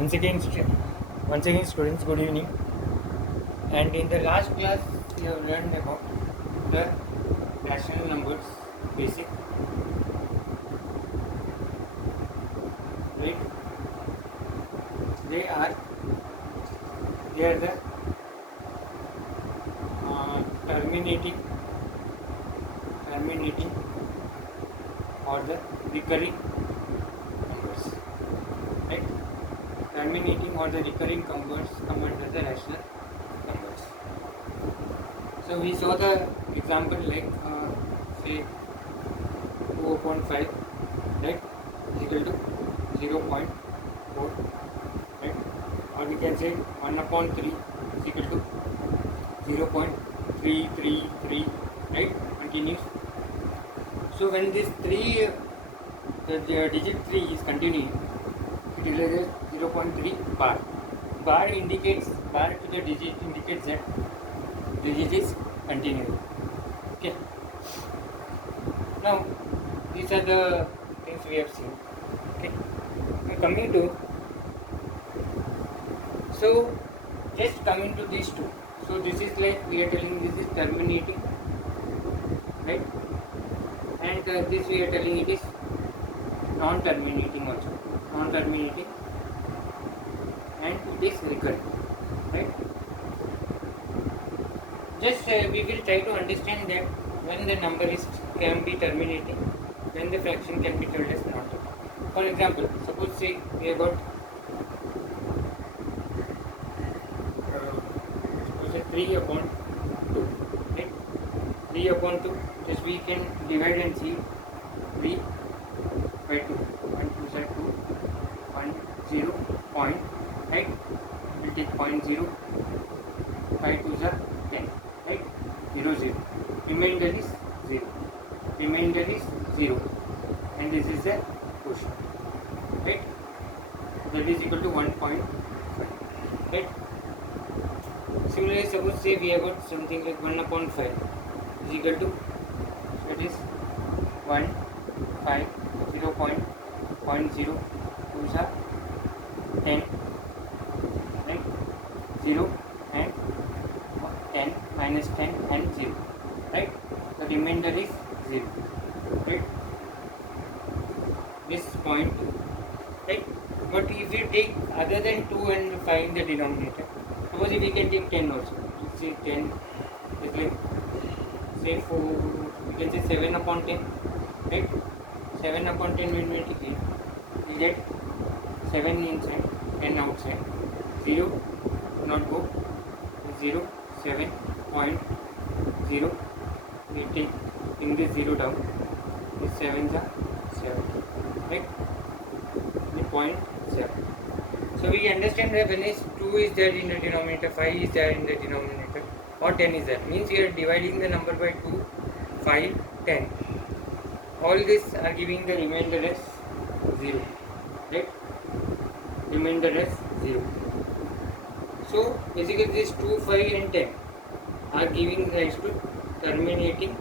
Once again, students, good evening. And in the last class, we have learned about the rational numbers, basic, right? They are the terminating or the recurring numbers, right? Terminating or the recurring numbers come under the rational numbers. So we saw the example like say 2 upon 5, right, is equal to 0.4, right, or we can say 1 upon 3 is equal to 0.333, right, continues. So when this 3, the digit 3 is continuing, it is 0.3 bar. Bar to the digit indicates that digit is continuing. Okay. Now these are the things we have seen. Okay. Now coming to, so just coming to these two. So this is like we are telling this is terminating, right? And this we are telling it is non-terminating also. Non-terminating and it is recurring, right? Just we will try to understand that when the number can be terminating, when the fraction can be told as not. For example, suppose say we have got suppose 3 upon 2, right? 3 upon 2, just we can divide and see 3 by 2, 1 2 is 2, 1 0 point, right? We'll take 0.0, 5 2 is 10, right? 0 0, remainder is 0, and this is the quotient, right? That is equal to 1.5, right? Similarly, suppose say we have got something like 1 upon 5 is equal to, so it is 1 5 0.0 2 is 10, right? 0 and 10 minus 10 and 0, right? The remainder is 0, right? This point, right? But if you take other than 2 and 5 in the denominator, suppose if we can take 10 also, say 10 is like, say 4, we can say 7 upon 10, right? 7 upon 10 when we take it, we get 7 inside, 10 outside, 0 do not go, 0, 7.0, we take in this 0 down, this 7s are 7, right? The 0.7. So we understand that when 2 is there in the denominator, 5 is there in the denominator, or 10 is there, means we are dividing the number by 2, 5, 10. All this are giving the remainder as 0, right? Remainder as 0. So basically this 2, 5 and 10 are giving rise to terminating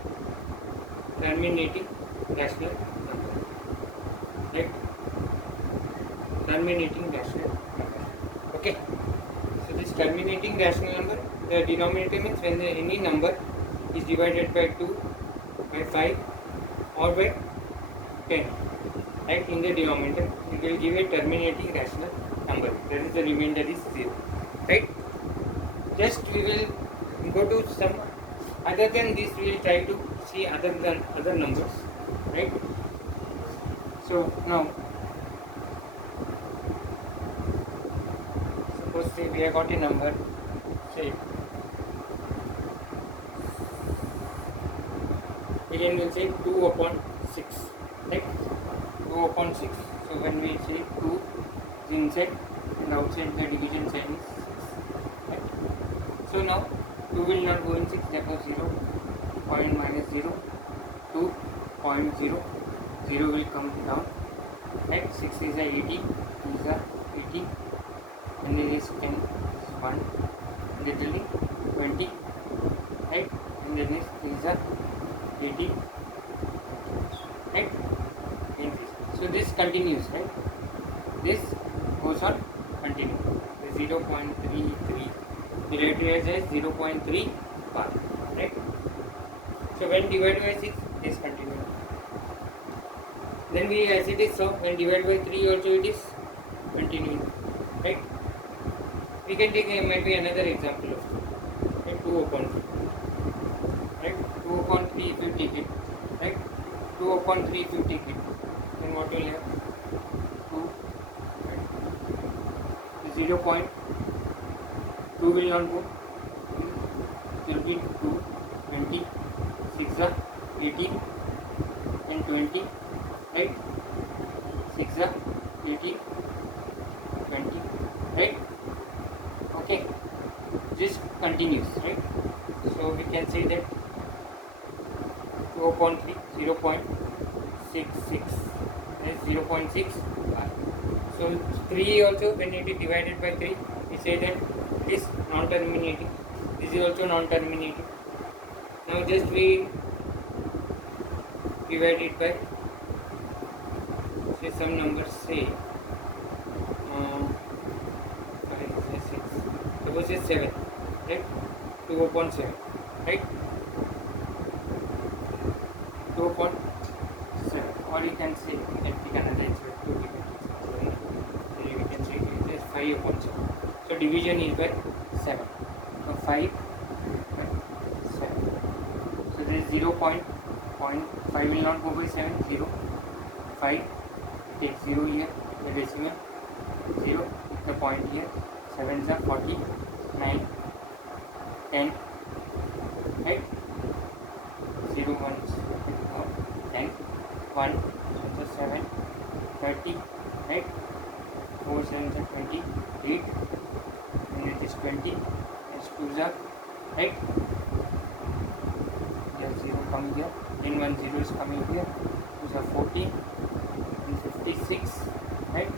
rational number, right? Terminating rational number. Okay. So this terminating rational number, the denominator means when any number is divided by 2, by 5 or by 10, right, in the denominator, it will give a terminating rational number. That is the remainder is 0, right? Just we will go to some other than this, we will try to see other numbers, right? So now suppose say we have got a number, say again we'll say 2 upon 6, right? 2 upon 6. So when we say 2 is inside and outside the division sign is 6, right? So now 2 will not go in 6, therefore 0, point minus 0, 2.0, 0 will come down, right? 6 is a 80, 2 is a 80, and then is 10 is 1, and then is 20, right? And then is a 80, right? So this continues, right? This goes on continue. The 0.33 divided by 0.3 bar, right? So when divided by 6, it is continuing. Then we, as it is so, when divided by 3 also it is continuing, right? We can take maybe another example of right? 2 upon 3, right? 2 upon 3 if you take it, right? 2 upon 3 if you take it, then what will have? 2, right? 0.2 will not go, it will be 2, 20, 6 are 18 and 20, right? 6 are 18, 20, right? Okay, this continues, right? So we can say that 2 upon 3, 0.66, that is 0.6 bar. So 3 also, when it is divided by 3, we say that it is non-terminating. This is also non-terminating. Now just we divide it by, say some numbers, say 6, suppose it's 7, right? 2 upon 7, right? 2 upon 7, or you can say, we can pick another example, 2 different examples. Then we can say it is 5 upon 7. So division is by 7. So 5 by 7. So there is 0.5 will not go by 7, 0. 5, take 0 here, the decimal, 0, the point here, 7s are 40, 9, 10, right? 0, 1, 10, 1, so 7, 30, right? 4, 7s are 20, 8, and it is 20, and 2s are, right? Here 0 come here, then 1 0 is coming here, 2s are 14, and 56, right?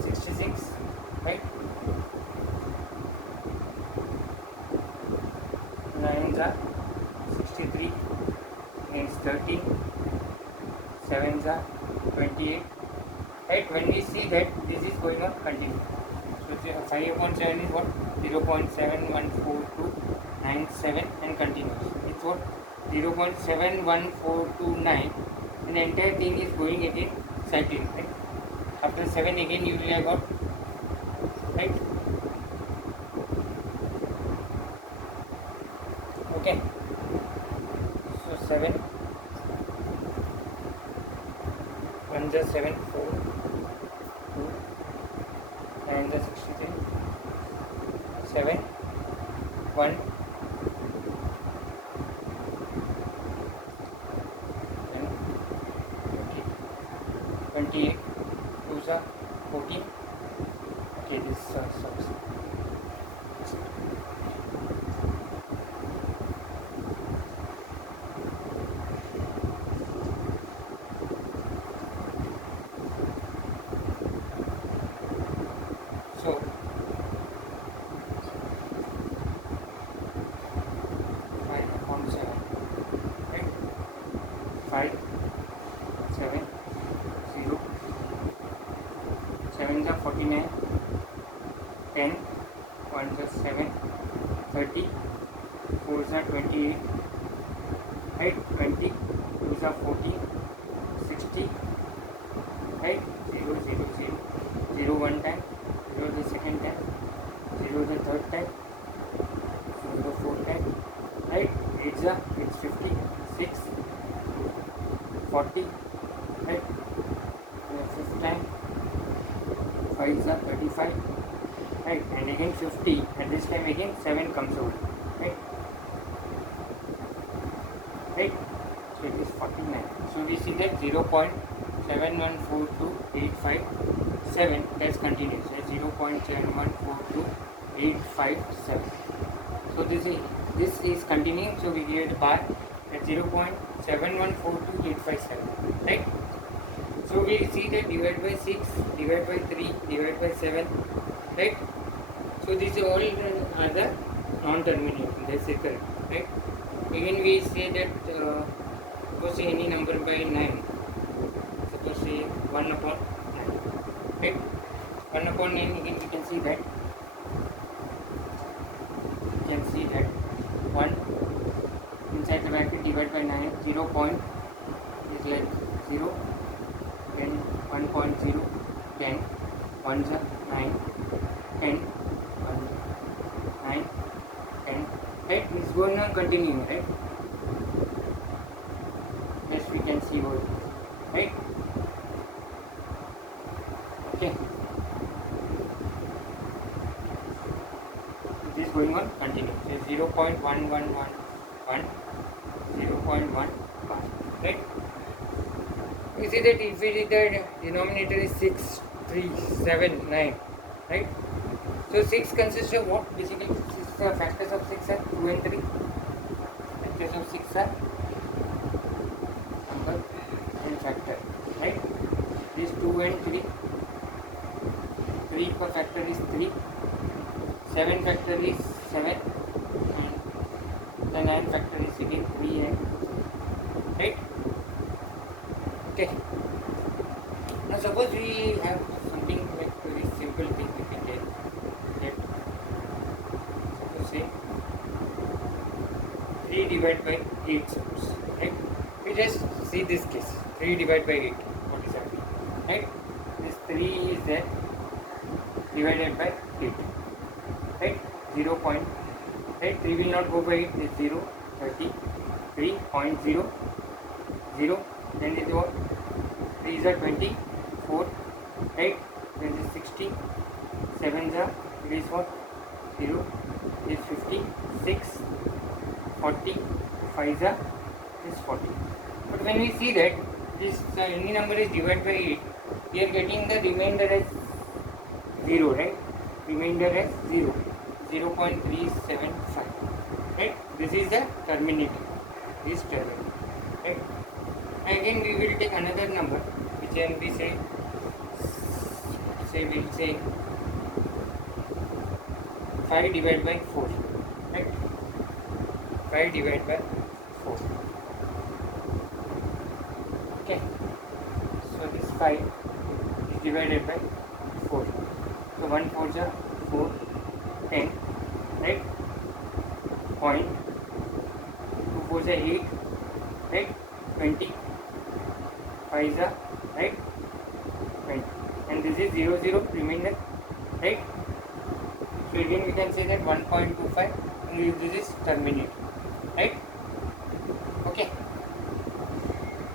66, right? 9s are 63, means 13, 7s are 28, right? When we see that this is going on continue, so 5 upon 7 is what? 0.71429 and continues. It's what? 0.71429, and the entire thing is going again cycling, right? After 7 again you will have got, right? Okay, so 7, 1 is 7, 4, 2, 9 is 63, 7, 1, 28, 2s are 14. Okay, this sucks. So 5 upon 7, right? 5, 7, 0, 7s are 49, 10, 1s are 7, 30, 4s are 28, right? 20, 2s are 40, 60, right? 0, 0, 0, 0 one time, 0 the second time, 0 the third time, 0 the fourth time, right? It's 50, 6, 40, right? Fifth time, 5s are 35, right? And again 50, at this time again 7 comes over, right? Right? So it is 49. So we see that 0.7142857, that's continuous, right? 0.7142857. So this is continuing, so we give it bar at 0.7142857, right? So we see that divide by 6, divide by 3, divide by 7, right? So these are all other non-terminating, that's it, correct, right? Again we say that suppose say any number by 9, suppose say 1 upon 9, right? 1 upon n, again we can see that 1 inside the bracket divided by 9, 0 point is like 0, then 1.0, 10, 1 is 9, 10, 1, 9, 10, right? It's going on continuing, right? Yes, we can see over here, right? Okay. This is going on continuing. So 0.1111, 0.11, right? You see that if the denominator is 6, 3, 7, 9, right? So 6 consists of what? Basically, factors of 6 are 2 and 3. Factors of 6 are number and factor, right? This 2 and 3. 3 per factor is 3. 7 factor is 7. And the 9 factor is again 3 and 3. Right? Okay. Now suppose we have something like very simple thing we can get. Suppose say 3 divided by 8, suppose, right? We just see this case, 3 divided by 8, what is happening, right? This 3 is there, divided by 8, right? 0 point, right? 3 will not go by 8, it's 0, 33.0, 0, then it is what? 3 is 24, right? Then it is 60, 7 is it is what? 0, is 50, 6, 40, 5 is 40. But when we see that this any number is divided by 8, we are getting the remainder as 0, right? Remainder as 0, 0.375, right? This is the terminator, this terminator, right? And again we will take another number, which can be say we'll say 5 divided by 4, right? 5 divided by 4. Okay. So this 5 is divided by 4. So 1 4 is 4, 10, right? Point. 2 4 is 8, right? 20. 5 is right? 20. And this is 0 0 remainder, right? So again we can say that 1.25, and this is terminator, right? Okay.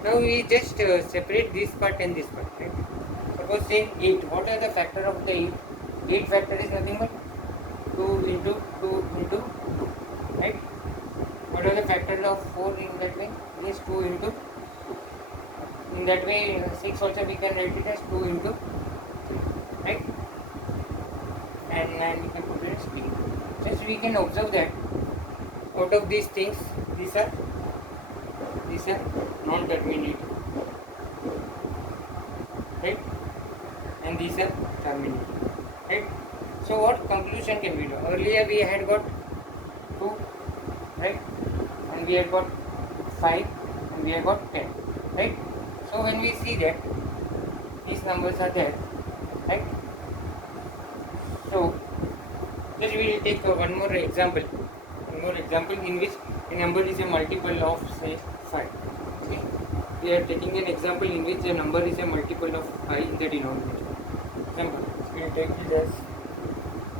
Now we just separate this part and this part, right? Suppose say 8. What are the factor of the 8? 8 factor is nothing but 2 into 2 into 2, right? What are the factors of 4 in that way? It is 2 into 2. In that way 6 also we can write it as 2 into 3, right? And 9 we can put it as 3. Just we can observe that out of these things, these are non-terminating, right? And these are terminating, right? So what conclusion can we do? Earlier we had got 2, right? And we had got 5, and we have got 10, right? So when we see that these numbers are there, right? So just we will take one more example in which a number is a multiple of say 5. Okay, we are taking an example in which a number is a multiple of 5 in the denominator. Example, we will take it as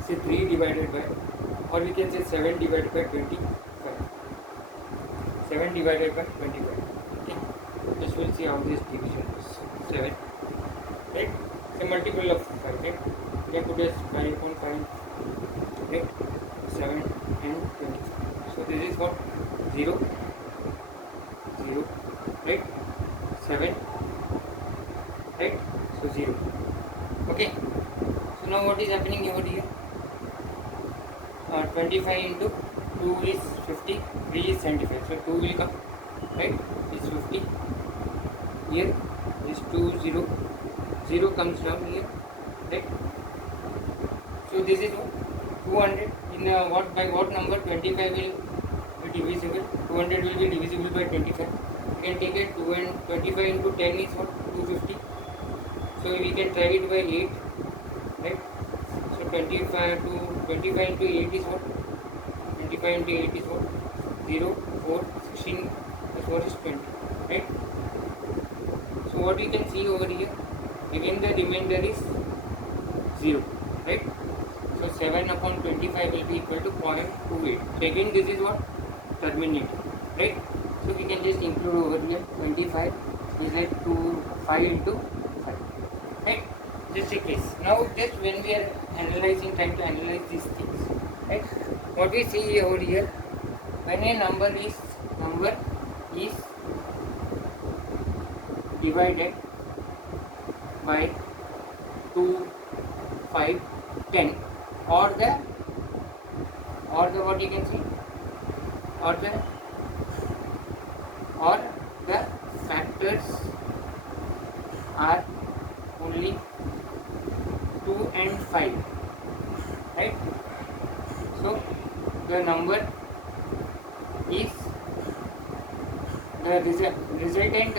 say 3 divided by, or we can say 7 divided by 25. 7 divided by 25. Okay, just we'll see how this division is. 7, right? It's a multiple of 5, right? We can put as 5.5, right? 7 and 25. So this is what? 0, 0, right? 7, right? So 0. Okay. So now what is happening over here? 25 into 2 is 50, 3 is 75. So 2 will come, right? It's 50. Here is 2, 0. 0 comes down here, right? So this is what? 200. In what, by what number 25 will be divisible? 200 will be divisible by 25. You can take it 2 and 25 into 10 is what? 250. So we can try it by 8, right? So 25 into 8 is what? 25 into 8 is what? 0, 4, 16 plus 4 is 20, right? So what we can see over here, again the remainder is 0, right? So 7 upon 25 will be equal to 0.28. So again this is what? Terminating, right? So we can just include over here 25 is like 5 into 5, right? Just a case. Now just when we are analyzing, trying to analyze these things, right? What we see over here, when a number is divided by 2, 5, 10, or the what you can see, or the factors are only 2 and 5, right? So the number is the resultant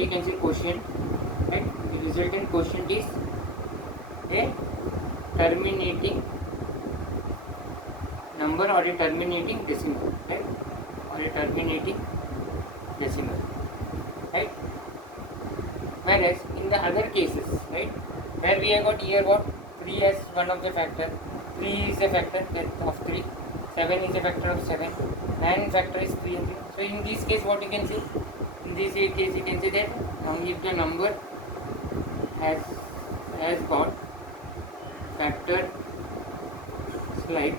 you can say quotient, right? The resultant quotient is a terminating number or a terminating decimal, right? Or a terminating decimal, right? Whereas in the other cases, right, where we have got here what? 3 as one of the factor, 3 is a factor of 3, 7 is a factor of 7, 9 factor is 3 and 3. So in this case what you can see? In this case you can say that if the number has got factor like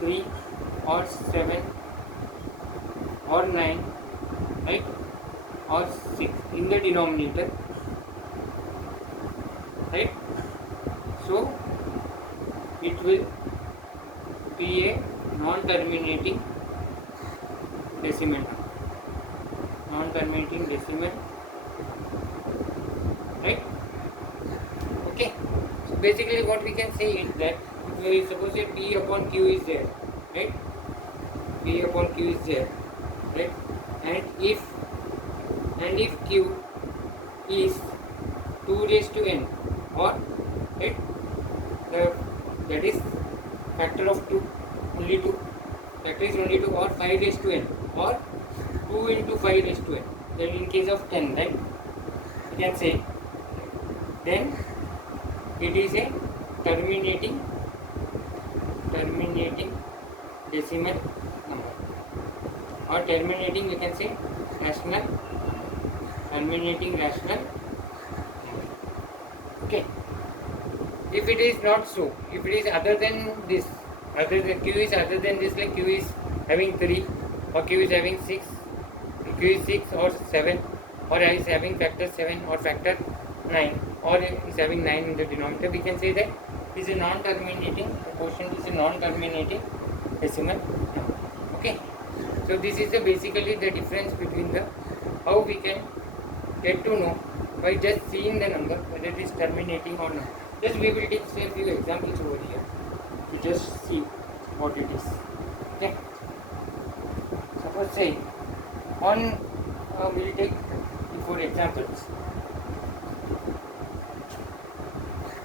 3 or 7 or 9, right, or 6 in the denominator, right? So it will be a non-terminating decimal, right? Okay, so basically what we can say is that if we suppose that P upon Q is there, right? P upon Q is there, right? And if Q is 2 raised to n, or right, that is factor of 2, only 2, factor is only 2, or 5 raised to n, or 2 into 5 raised to n, then in case of 10, right, you can say then it is a terminating decimal number, or terminating, you can say terminating rational. Okay, if it is not so, if it is other than this, Q is other than this, like Q is having 3, or Q is having 6, Q is 6 or 7, or is having factor 7 or factor 9, or is having 9 in the denominator, we can say that is a non-terminating, the quotient is a non-terminating decimal number. Okay, so this is basically the difference between the how we can get to know by just seeing the number whether it is terminating or not. Just we will take a few examples over here to just see what it is. Okay, suppose say on we will take 4 examples.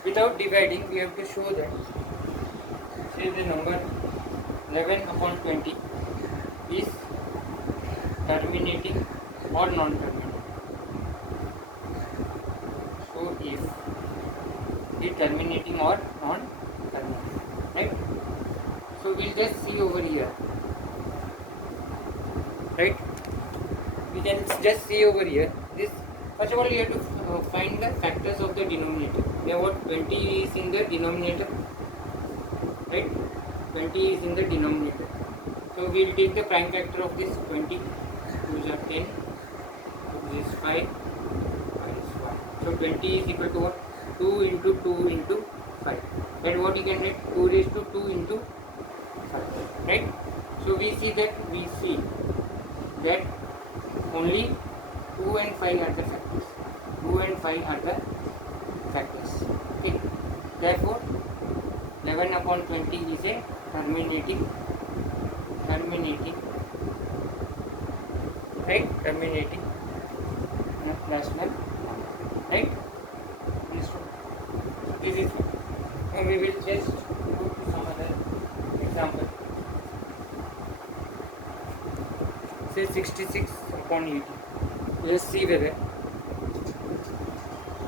Without dividing, we have to show that say the number 11 upon 20 is terminating or non-terminating. So if it is terminating or non-terminating, right? So we'll just see over here, right? We can just see over here this. First of all, you have to find the factors of the denominator. We have what? 20 is in the denominator, right? 20 is in the denominator. So we will take the prime factor of this 20. 2 are 10. So this is 5. 5 is 1. So 20 is equal to what? 2 into 2 into 5. And what you can get? 2 raised to 2 into 5. Right? So we see that only 2 and 5 are the factors. 2 and 5 are the factors. Okay. Therefore, 11 upon 20 is a terminating right? Terminating rational, right? This one. So this is one. Now we will just go to some other example. Say 66 upon 80. Just see whether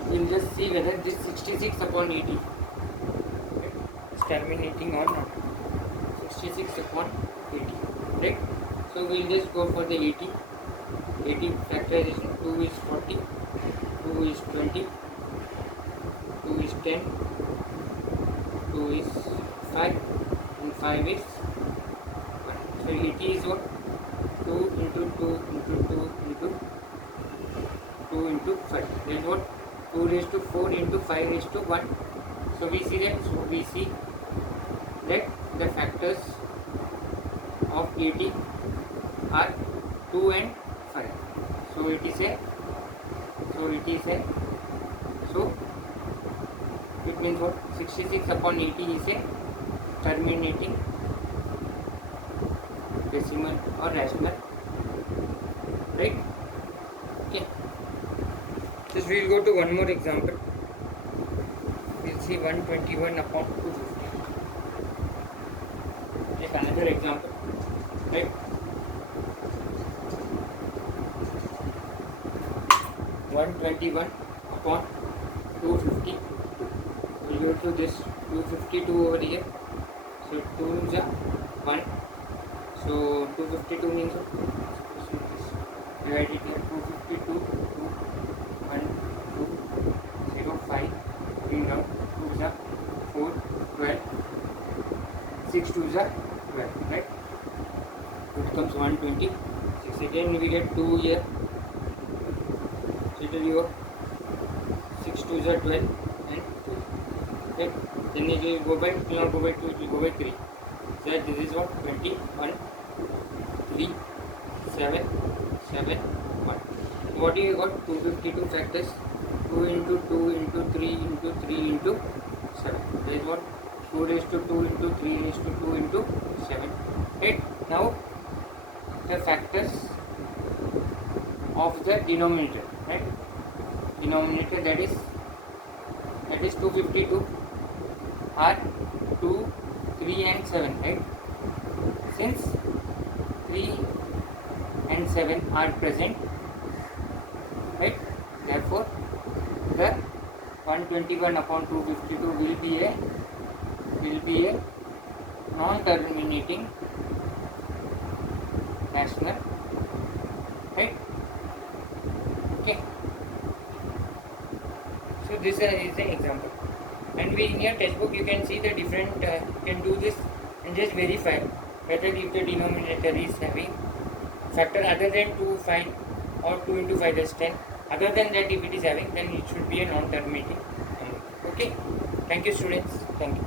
we'll just see whether this 66 upon 80 is terminating or not. 66 upon 80, right? So we'll just go for the 80. 80 factorization. 2 is 40, 2 is 20, 2 is 10, 2 is 5, and 5 is 1. So 80 is what? 2 into 2 into 2 into 2 into 5. That is what? 2 raised to 4 into 5 raised to 1. So we see that. So we see that the factors of 80 are 2 and 5. So it is a. So it means what? 66 upon 80 is a terminating decimal or rational, right? Okay. Just we will go to one more example. We'll see 121 upon 250. Take another example, right? 121 upon 250. We'll go to this 252 over here. So 2 is 1. So 252 means what? Divide it here. 252 2 1 2 0 5 3 down 2 is 4 12 6 2 is 12, right? It becomes 126. Again we get 2 here. So it will be what? 6 2 is 12 and 2. Okay. Then it will go by, it will not go by 2, it will go by 3. So this is what? 21 3 7 7 1. What do you got? 252 factors. 2 into 2 into 3 into 3 into 7. That is what? 2 raised to 2 into 3 raised to 2 into 7. Right? Now the factors of the denominator, right? Denominator, that is 252 are 2, 3 and 7, right? Since 3 and 7 are present, right? Therefore the 121 upon 252 will be a non-terminating rational, right? Okay. So this is an example, and in your textbook you can see the different. You can do this and just verify whether if the denominator is having factor other than 2, 5 or 2 into 5 is 10. Other than that, if it is having, then it should be a non-terminating number. Okay. Thank you, students. Thank you.